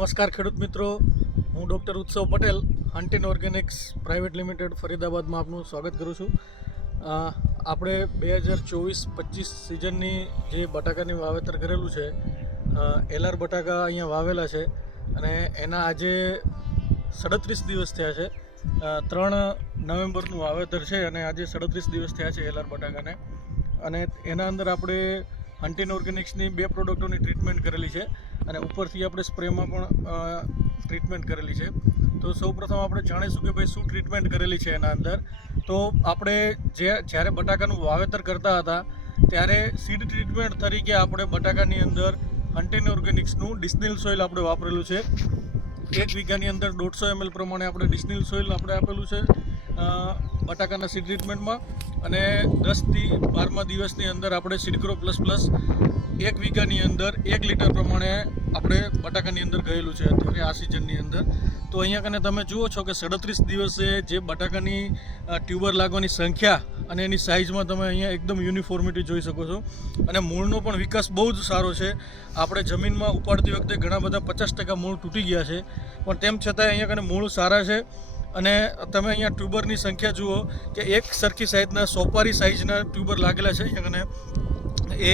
નમસ્કાર ખેડૂત મિત્રો, હું ડૉક્ટર ઉત્સવ પટેલ હન્ટિન ઓર્ગેનિક્સ પ્રાઇવેટ લિમિટેડ ફરીદાબાદમાં આપનું સ્વાગત કરું છું. આપણે 2024-25 સિઝનની જે બટાકાની વાવેતર કરેલું છે, એલઆર બટાકા અહીંયા વાવેલા છે અને એના આજે 37 દિવસ થયા છે. 3 નવેમ્બરનું વાવેતર છે અને આજે 37 દિવસ થયા છે એલઆર બટાકાને. અને એના અંદર આપણે હન્ટિન ઓર્ગેનિક્સની 2 પ્રોડક્ટોની ટ્રીટમેન્ટ કરેલી છે અને ઉપરથી આપણે સ્પ્રેમાં પણ ટ્રીટમેન્ટ કરેલી છે. તો સૌપ્રથમ આપણે જાણીશું કે ભાઈ શું ટ્રીટમેન્ટ કરેલી છે એના અંદર. તો આપણે જ્યારે બટાકાનું વાવેતર કરતા હતા ત્યારે સીડ ટ્રીટમેન્ટ તરીકે આપણે બટાકાની અંદર હન્ટિન ઓર્ગેનિક્સનું ડિસ્નિલ સોઇલ આપણે વાપરેલું છે. 1 વીઘાની અંદર 150 ml પ્રમાણે આપણે ડિસ્નિલ સોઇલ આપણે આપેલું છે બટાકાના સીડ ટ્રીટમેન્ટમાં. અને 10થી 12મા દિવસની અંદર આપણે સીડગ્રો પ્લસ 1 વીઘાની અંદર 1 લીટર પ્રમાણે આપણે બટાકાની અંદર ગયેલું છે અત્યારે આ સિઝનની અંદર. તો અહીંયા કને તમે જુઓ છો કે 37 દિવસે જે બટાકાની ટ્યુબર લાગવાની સંખ્યા અને એની સાઇઝમાં તમે અહીંયા એકદમ યુનિફોર્મિટી જોઈ શકો છો. અને મૂળનો પણ વિકાસ બહુ જ સારો છે. આપણે જમીનમાં ઉપાડતી વખતે ઘણા બધા 50% મૂળ તૂટી ગયા છે, પણ તેમ છતાંય અહીંયા કને મૂળ સારા છે. અને તમે અહીંયા ટ્યુબરની સંખ્યા જુઓ કે એક સરખી સાઇઝના સોપારી સાઇઝના ટ્યુબર લાગેલા છે. અહીંયા કને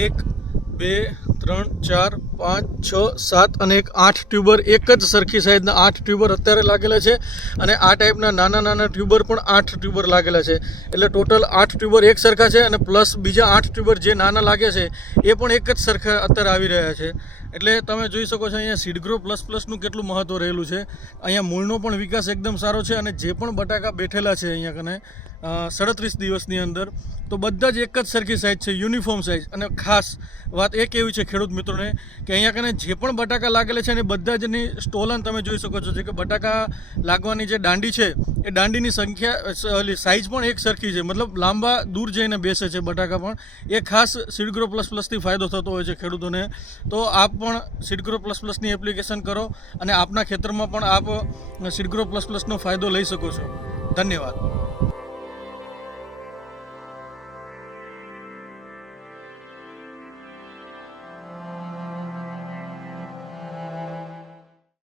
1, 2, 3, 4, 5, 6, 7 અને 8 ટ્યુબર, એક જ સરખી સાઇઝના 8 ટ્યુબર અત્યારે લાગેલા છે. અને આ ટાઈપના નાના ટ્યુબર પણ 8 ટ્યુબર લાગેલા છે. એટલે ટોટલ 8 ટ્યુબર એક સરખા છે અને પ્લસ બીજા 8 ટ્યુબર જે નાના લાગે છે એ પણ એક જ સરખા અત્યારે આવી રહ્યા છે. એટલે તમે જોઈ શકો છો અહીંયા સીડગ્રો પ્લસનું કેટલું મહત્ત્વ રહેલું છે. અહીંયા મૂળનો પણ વિકાસ એકદમ સારો છે. અને જે પણ બટાકા બેઠેલા છે અહીંયા કને 37 દિવસની અંદર, તો બધા જ એક જ સરખી સાઇઝ છે, યુનિફોર્મ સાઇઝ. અને ખાસ વાત એ કહેવી છે ખેડૂત મિત્રોને કે અહીંયા કને જે પણ બટાકા લાગેલા છે ને બધા જની સ્ટોલન તમે જોઈ શકો છો કે બટાકા લાગવાની જે દાંડી છે એ દાંડીની સંખ્યા સાઇઝ પણ એક સરખી છે. મતલબ લાંબા દૂર જઈને બેસે છે બટાકા પણ. એ ખાસ સીડગ્રો પ્લસથી ફાયદો થતો હોય છે ખેડૂતોને. તો આપ પણ સીડગ્રો પ્લસની એપ્લિકેશન કરો અને આપના ખેતરમાં પણ આપ સીડગ્રો પ્લસનો ફાયદો લઈ શકો છો. ધન્યવાદ.